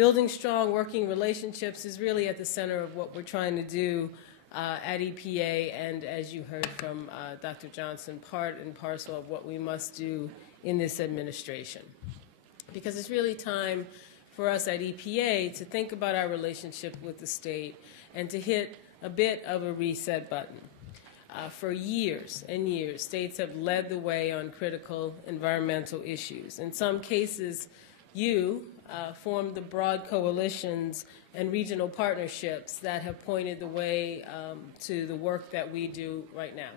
Building strong working relationships is really at the center of what we're trying to do at EPA, and as you heard from Dr. Johnson, part and parcel of what we must do in this administration. Because it's really time for us at EPA to think about our relationship with the state and to hit a bit of a reset button. For years and years, states have led the way on critical environmental issues. In some cases, you formed the broad coalitions and regional partnerships that have pointed the way to the work that we do right now.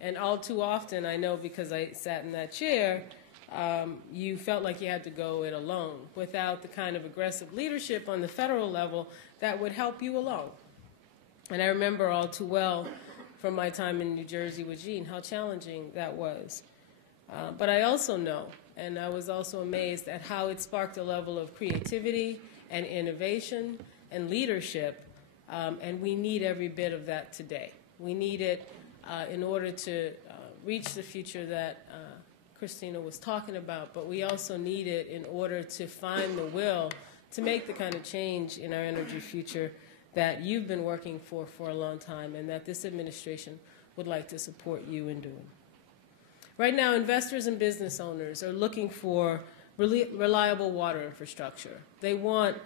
And all too often, I know because I sat in that chair, you felt like you had to go it alone without the kind of aggressive leadership on the federal level that would help you along. And I remember all too well from my time in New Jersey with Jean how challenging that was. But I also know, and I was also amazed at how it sparked a level of creativity and innovation and leadership, and we need every bit of that today. We need it in order to reach the future that Christina was talking about, but we also need it in order to find the will to make the kind of change in our energy future that you've been working for a long time and that this administration would like to support you in doing. Right now, investors and business owners are looking for reliable water infrastructure. They want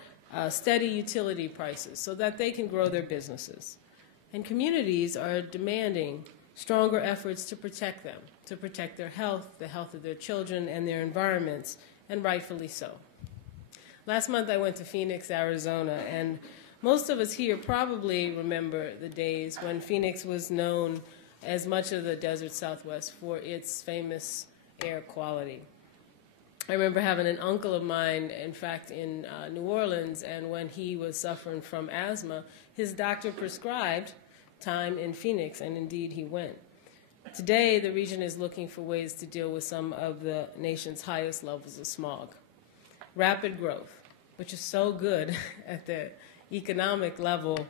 steady utility prices so that they can grow their businesses. And communities are demanding stronger efforts to protect them, to protect their health, the health of their children and their environments, and rightfully so. Last month I went to Phoenix, Arizona, and most of us here probably remember the days when Phoenix was known as much of the desert Southwest for its famous air quality. I remember having an uncle of mine, in fact, in New Orleans, and when he was suffering from asthma, his doctor prescribed time in Phoenix, and indeed he went. Today, the region is looking for ways to deal with some of the nation's highest levels of smog. Rapid growth, which is so good at the economic level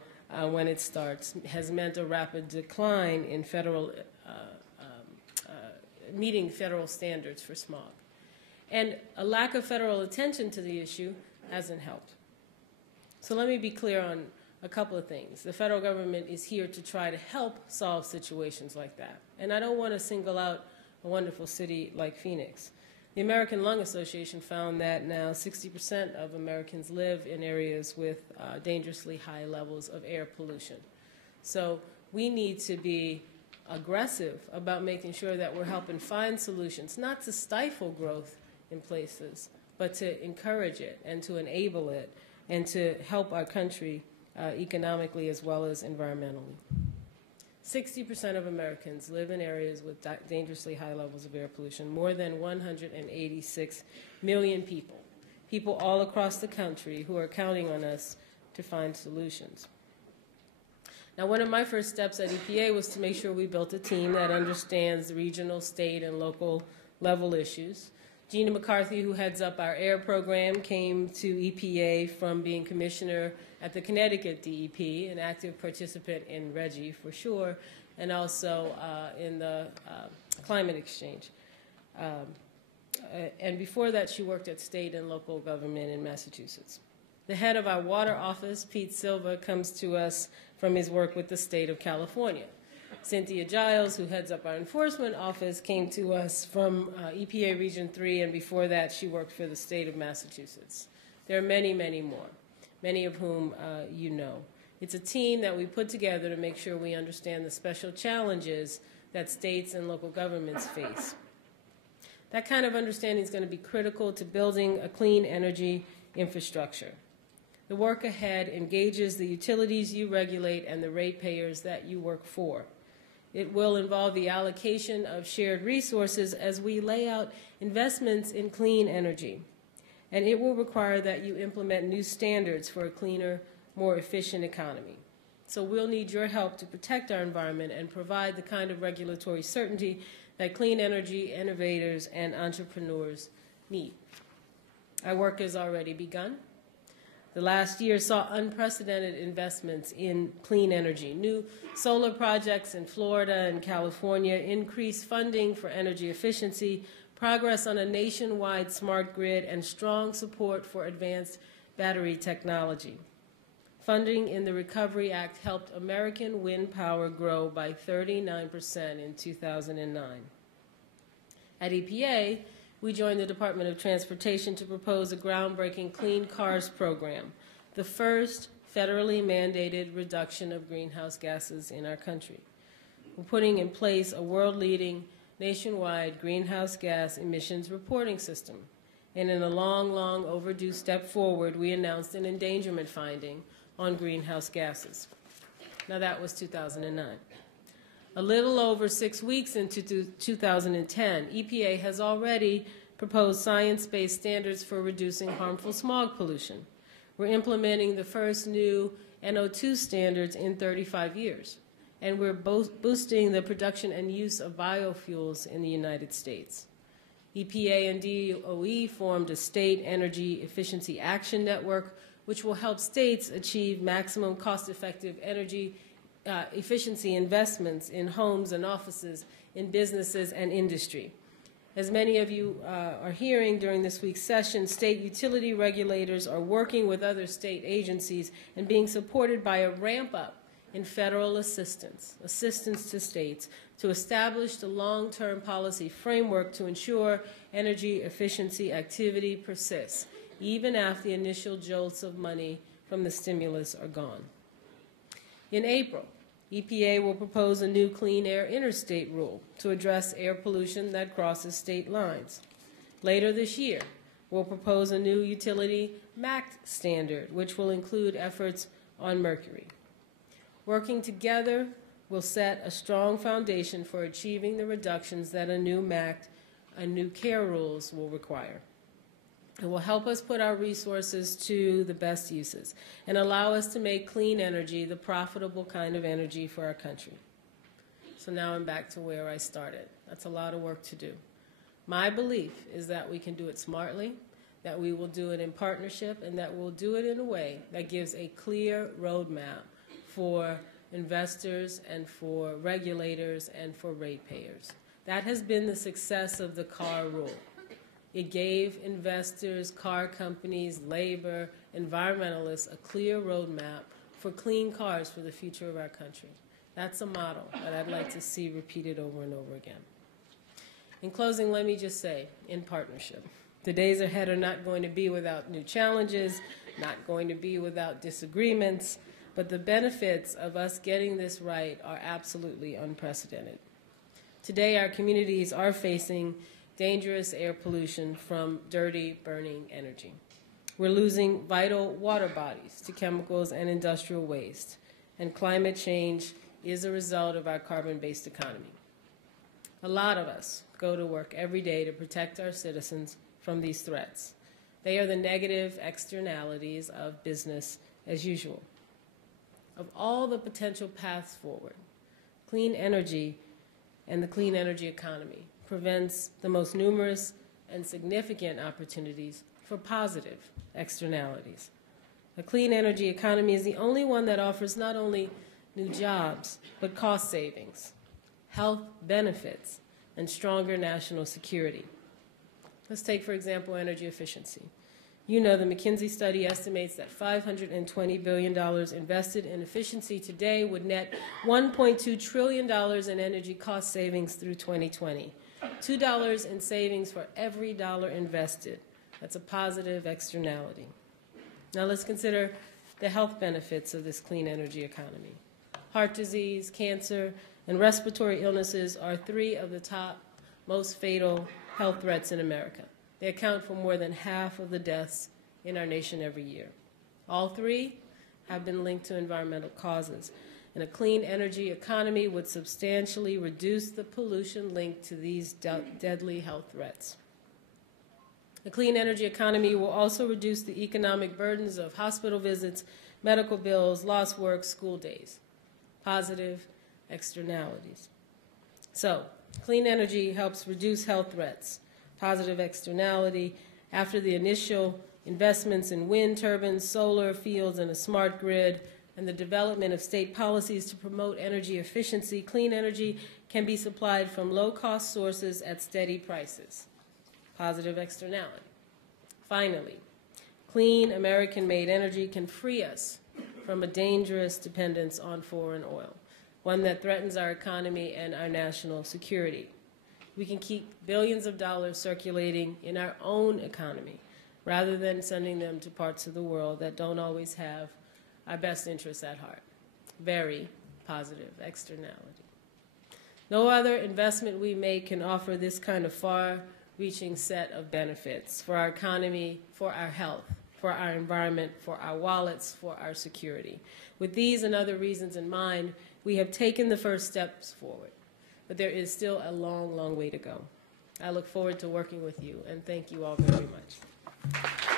when it starts, has meant a rapid decline in federal, meeting federal standards for smog. And a lack of federal attention to the issue hasn't helped. So let me be clear on a couple of things. The federal government is here to try to help solve situations like that. And I don't want to single out a wonderful city like Phoenix. The American Lung Association found that now 60% of Americans live in areas with dangerously high levels of air pollution. So we need to be aggressive about making sure that we're helping find solutions, not to stifle growth in places, but to encourage it and to enable it and to help our country economically as well as environmentally. 60% of Americans live in areas with dangerously high levels of air pollution, more than 186 million people all across the country who are counting on us to find solutions. Now, one of my first steps at EPA was to make sure we built a team that understands the regional, state, and local level issues. Gina McCarthy, who heads up our air program, came to EPA from being commissioner at the Connecticut DEP, an active participant in RGGI for sure, and also in the climate exchange. And before that, she worked at state and local government in Massachusetts. The head of our water office, Pete Silva, comes to us from his work with the state of California. Cynthia Giles, who heads up our enforcement office, came to us from EPA Region 3, and before that she worked for the state of Massachusetts. There are many, many more, many of whom you know. It's a team that we put together to make sure we understand the special challenges that states and local governments face. That kind of understanding is going to be critical to building a clean energy infrastructure. The work ahead engages the utilities you regulate and the ratepayers that you work for. It will involve the allocation of shared resources as we lay out investments in clean energy. And it will require that you implement new standards for a cleaner, more efficient economy. So we'll need your help to protect our environment and provide the kind of regulatory certainty that clean energy innovators and entrepreneurs need. Our work has already begun. The last year saw unprecedented investments in clean energy. New solar projects in Florida and California, increased funding for energy efficiency, progress on a nationwide smart grid, and strong support for advanced battery technology. Funding in the Recovery Act helped American wind power grow by 39% in 2009. At EPA, we joined the Department of Transportation to propose a groundbreaking Clean Cars program, the first federally mandated reduction of greenhouse gases in our country. We're putting in place a world-leading nationwide greenhouse gas emissions reporting system. And in a long, long overdue step forward, we announced an endangerment finding on greenhouse gases. Now that was 2009. A little over 6 weeks into 2010, EPA has already proposed science-based standards for reducing harmful smog pollution. We're implementing the first new NO2 standards in 35 years. And we're boosting the production and use of biofuels in the United States. EPA and DOE formed a State Energy Efficiency Action Network, which will help states achieve maximum cost-effective energy efficiency investments in homes and offices, in businesses and industry. As many of you are hearing during this week's session, state utility regulators are working with other state agencies and being supported by a ramp-up in federal assistance to states to establish the long-term policy framework to ensure energy efficiency activity persists, even after the initial jolts of money from the stimulus are gone. In April, EPA will propose a new clean air interstate rule to address air pollution that crosses state lines. Later this year, we'll propose a new utility MACT standard, which will include efforts on mercury. Working together, we'll set a strong foundation for achieving the reductions that a new MACT and new CARE rules will require. It will help us put our resources to the best uses and allow us to make clean energy the profitable kind of energy for our country. So now I'm back to where I started. That's a lot of work to do. My belief is that we can do it smartly, that we will do it in partnership, and that we'll do it in a way that gives a clear roadmap for investors and for regulators and for ratepayers. That has been the success of the CAR rule. It gave investors, car companies, labor, environmentalists a clear roadmap for clean cars for the future of our country. That's a model that I'd like to see repeated over and over again. In closing, let me just say, in partnership, the days ahead are not going to be without new challenges, not going to be without disagreements, but the benefits of us getting this right are absolutely unprecedented. Today, our communities are facing dangerous air pollution from dirty, burning energy. We're losing vital water bodies to chemicals and industrial waste, and climate change is a result of our carbon-based economy. A lot of us go to work every day to protect our citizens from these threats. They are the negative externalities of business as usual. Of all the potential paths forward, clean energy and the clean energy economy prevents the most numerous and significant opportunities for positive externalities. A clean energy economy is the only one that offers not only new jobs, but cost savings, health benefits, and stronger national security. Let's take, for example, energy efficiency. You know the McKinsey study estimates that $520 billion invested in efficiency today would net $1.2 trillion in energy cost savings through 2020. $2 in savings for every dollar invested. That's a positive externality. Now let's consider the health benefits of this clean energy economy. Heart disease, cancer, and respiratory illnesses are three of the top most fatal health threats in America. They account for more than half of the deaths in our nation every year. All three have been linked to environmental causes, and a clean energy economy would substantially reduce the pollution linked to these deadly health threats. A clean energy economy will also reduce the economic burdens of hospital visits, medical bills, lost work, school days. Positive externalities. So, clean energy helps reduce health threats. Positive externality, after the initial investments in wind turbines, solar fields, and a smart grid, and the development of state policies to promote energy efficiency, clean energy can be supplied from low-cost sources at steady prices. Positive externality. Finally, clean American-made energy can free us from a dangerous dependence on foreign oil, one that threatens our economy and our national security. We can keep billions of dollars circulating in our own economy rather than sending them to parts of the world that don't always have our best interests at heart. Very positive externality. No other investment we make can offer this kind of far-reaching set of benefits for our economy, for our health, for our environment, for our wallets, for our security. With these and other reasons in mind, we have taken the first steps forward, but there is still a long, long way to go. I look forward to working with you, and thank you all very much.